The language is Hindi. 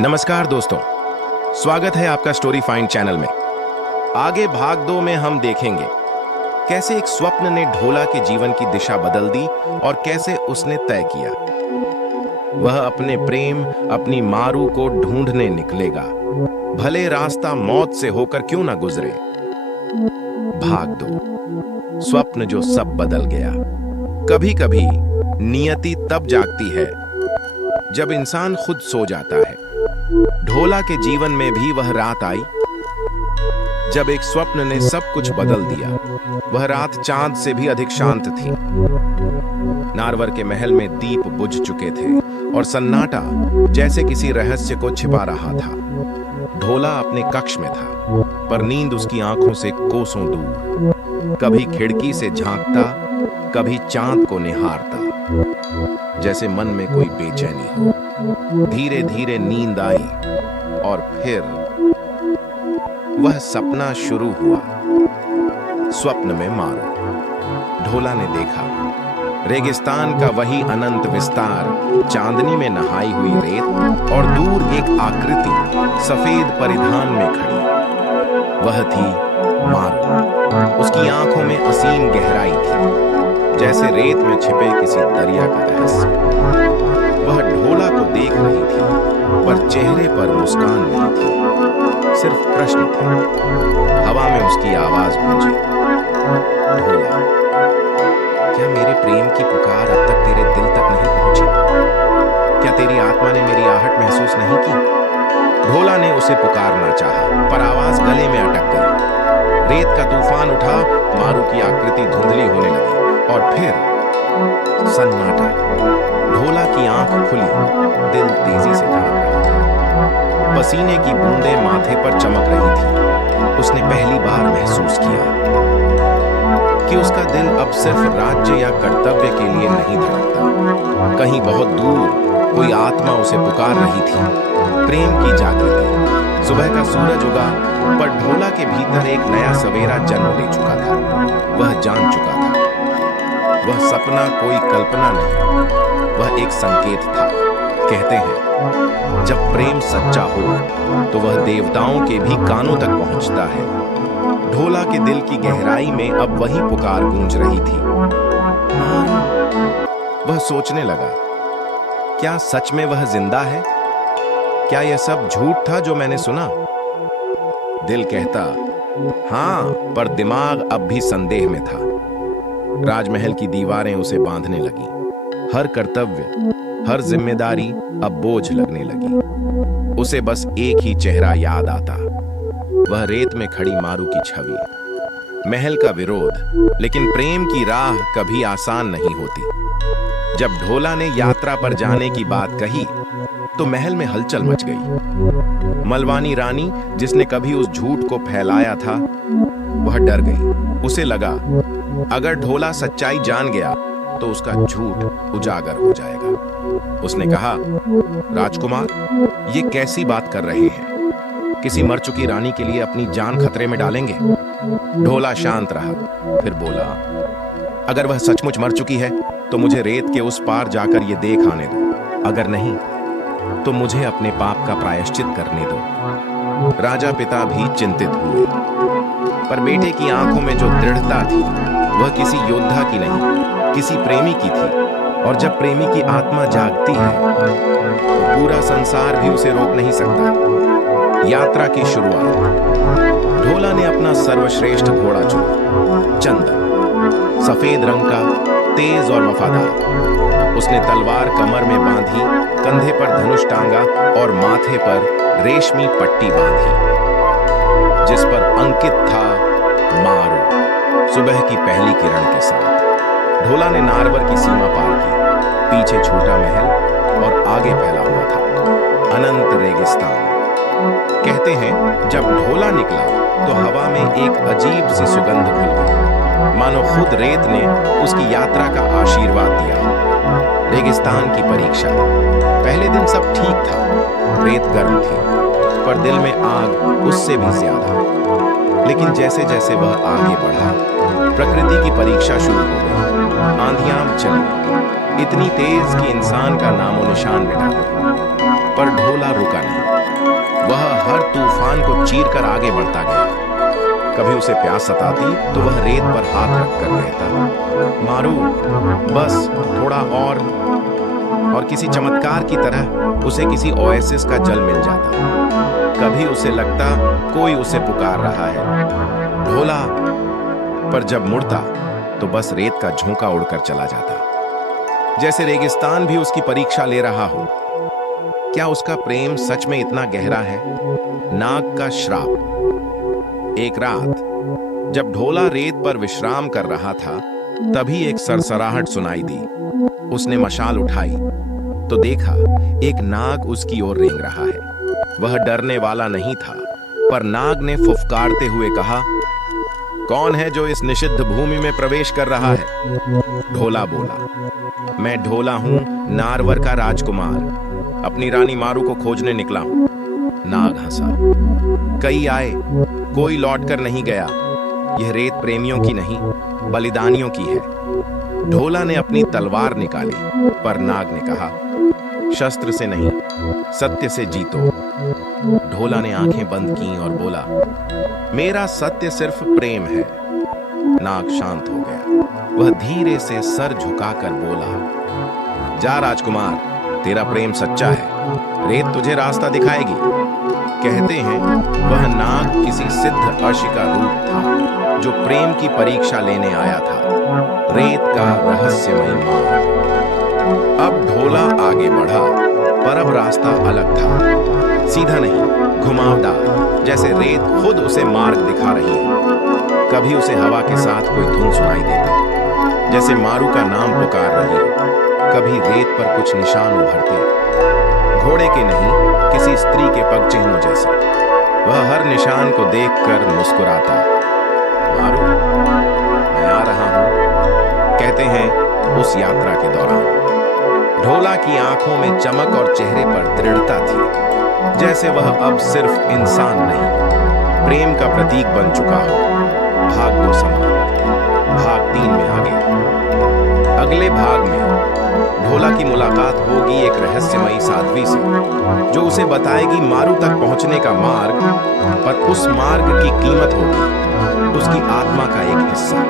नमस्कार दोस्तों, स्वागत है आपका स्टोरी फाइंड चैनल में। आगे भाग 2 में हम देखेंगे कैसे एक स्वप्न ने ढोला के जीवन की दिशा बदल दी और कैसे उसने तय किया वह अपने प्रेम, अपनी मारू को ढूंढने निकलेगा, भले रास्ता मौत से होकर क्यों ना गुजरे। भाग 2, स्वप्न जो सब बदल गया। कभी कभी नियति तब जागती है जब इंसान खुद सो जाता है। ढोला के जीवन में भी वह रात आई जब एक स्वप्न ने सब कुछ बदल दिया। वह रात चांद से भी अधिक शांत थी। नारवर के महल में दीप बुझ चुके थे और सन्नाटा जैसे किसी रहस्य को छिपा रहा था। ढोला अपने कक्ष में था, पर नींद उसकी आंखों से कोसों दूर। कभी खिड़की से झांकता, कभी चांद को निहारता, जैसे मन में कोई बेचैनी हो। धीरे धीरे नींद आई और फिर वह सपना शुरू हुआ। स्वप्न में मारू। ढोला ने देखा रेगिस्तान का वही अनंत विस्तार, चांदनी में नहाई हुई रेत और दूर एक आकृति सफेद परिधान में खड़ी। वह थी मारू। उसकी आंखों में असीम गहराई थी, जैसे रेत में छिपे किसी दरिया का रहस्य। वह ढोला को देख रही थी, पर चेहरे पर मुस्कान नहीं थी, सिर्फ प्रश्न थे। हवा में उसकी आवाज गूंजी, ढोला, क्या मेरे प्रेम की पुकार अब तक तेरे दिल तक नहीं पहुंची? क्या तेरी आत्मा ने मेरी आहट महसूस नहीं की? ढोला ने उसे पुकारना चाहा, पर आवाज गले में अटक गई। रेत का तूफान उठा, मारू की आकृति धुंधली होने लगी और फिर सन्नाटा। ढोला की आंख खुली, दिल तेजी से धड़क रहा था। पसीने की बूंदें माथे पर चमक रही थी। उसने पहली बार महसूस किया कि उसका दिल अब सिर्फ राज्य या कर्तव्य के लिए नहीं धड़कता। कहीं बहुत दूर कोई आत्मा उसे पुकार रही थी, प्रेम की जागृति। सुबह का सूरज उगा, पर ढोला के भीतर एक नया सवेरा जन्म ले चुका था। वह जान चुका था, वह सपना कोई कल्पना नहीं, वह एक संकेत था। कहते हैं जब प्रेम सच्चा हो तो वह देवताओं के भी कानों तक पहुंचता है। ढोला के दिल की गहराई में अब वही पुकार गूंज रही थी। वह सोचने लगा, क्या सच में वह जिंदा है? क्या यह सब झूठ था जो मैंने सुना? दिल कहता हां, पर दिमाग अब भी संदेह में था। राजमहल की दीवारें उसे बांधने लगी। हर कर्तव्य, हर जिम्मेदारी अब बोझ लगने लगी। उसे बस एक ही चेहरा याद आता, वह रेत में खड़ी मारू की छवि। महल का विरोध, लेकिन प्रेम की राह कभी आसान नहीं होती। जब ढोला ने यात्रा पर जाने की बात कही तो महल में हलचल मच गई। मलवानी रानी, जिसने कभी उस झूठ को फैलाया था, वह डर गई। उसे लगा अगर ढोला सच्चाई जान गया तो उसका झूठ उजागर हो जाएगा। उसने कहा, राजकुमार, ये कैसी बात कर रहे हैं? किसी मर चुकी रानी के लिए अपनी जान खतरे में डालेंगे? ढोला शांत रहा, फिर बोला, अगर वह सचमुच मर चुकी है तो मुझे रेत के उस पार जाकर ये देख आने दो। अगर नहीं तो मुझे अपने पाप का प्रायश्चित करने दो। राजा पिता भी चिंतित हुए, पर बेटे की आंखों में जो दृढ़ता थी वह किसी योद्धा की नहीं, किसी प्रेमी की थी। और जब प्रेमी की आत्मा जागती है तो पूरा संसार भी उसे रोक नहीं सकता। यात्रा की शुरुआत। ढोला ने अपना सर्वश्रेष्ठ घोड़ा चुना, चंदन, सफेद रंग का, तेज और वफादार। उसने तलवार कमर में बांधी, कंधे पर धनुष टांगा और माथे पर रेशमी पट्टी बांधी, जिस पर अंकित था मारू, सुबह की पहली किरण के साथ। ढोला ने नारवर की सीमा पार की। पीछे छोटा महल और आगे फैला हुआ था अनंत रेगिस्तान। कहते हैं जब ढोला निकला तो हवा में एक अजीब सी सुगंध घुल गई, मानो खुद रेत ने उसकी यात्रा का आशीर्वाद दिया। रेगिस्तान की परीक्षा। पहले दिन सब ठीक था, रेत गर्म थी, पर दिल में आग उससे भी ज्यादा। लेकिन जैसे जैसे वह आगे बढ़ा, प्रकृति की परीक्षा शुरू हो गई। आंधियां चली, इतनी तेज कि इंसान का नामो निशान मिटा गया। पर ढोला रुका नहीं। तूफान को चीरकर आगे बढ़ता गया। कभी उसे प्यास सताती तो वह रेत पर हाथ रखकर कहता, मारू, बस थोड़ा और किसी चमत्कार की तरह उसे किसी ओएसिस का जल मिल जाता। कभी उसे लगता कोई उसे पुकार रहा है, ढोला, पर जब मुड़ता तो बस रेत का झोंका उड़कर चला जाता, जैसे रेगिस्तान भी उसकी परीक्षा ले रहा हो। क्या उसका प्रेम सच में इतना गहरा है? नाग का श्राप। एक रात जब ढोला रेत पर विश्राम कर रहा था, तभी एक सरसराहट सुनाई दी। उसने मशाल उठाई तो देखा एक नाग उसकी ओर रेंग रहा है। वह डरने वाला नहीं था, पर नाग ने फुफकारते हुए कहा, कौन है जो इस निषिद्ध भूमि में प्रवेश कर रहा है? ढोला बोला, मैं ढोला हूं, नारवर का राजकुमार, अपनी रानी मारू को खोजने निकला हूं। नाग हंसा, कई आए, कोई लौटकर नहीं गया। यह रेत प्रेमियों की नहीं, बलिदानियों की है। ढोला ने अपनी तलवार निकाली, पर नाग ने कहा, शस्त्र से नहीं, सत्य से जीतो। ढोला ने आंखें बंद की और बोला, मेरा सत्य सिर्फ प्रेम है। नाग शांत हो गया। वह धीरे से सर झुकाकर बोला, जा राजकुमार, तेरा प्रेम सच्चा है, रेत तुझे रास्ता दिखाएगी। कहते हैं वह नाग किसी सिद्ध अर्षि का रूप था, जो प्रेम की परीक्षा लेने आया था, रेत का रहस्यमय मार्ग। अब ढोला आगे बढ़ा, पर अब रास्ता अलग था, सीधा नहीं, घुमावदार, जैसे रेत खुद उसे मार्ग दिखा रही हो। कभी उसे हवा के साथ कोई धुन सुनाई देती, जैसे मारू का नाम पुकार रही हो। कभी रेत पर कुछ निशान उभरते, घोड़े के नहीं, किसी स्त्री के पग चिन्हों जैसे। वह हर निशान को देखकर मुस्कुराता, मारू, मैं आ रहा हूं। कहते हैं उस यात्रा के दौरान ढोला की आंखों में चमक और चेहरे पर दृढ़ता थी, जैसे वह अब सिर्फ इंसान नहीं, प्रेम का प्रतीक बन चुका हो। भाग 2 समाप्त। भाग 3 में आगे। अगले भाग में ढोला की मुलाकात होगी एक रहस्यमयी साध्वी से, जो उसे बताएगी मारू तक पहुंचने का मार्ग, पर उस मार्ग की कीमत होगी उसकी आत्मा का एक हिस्सा।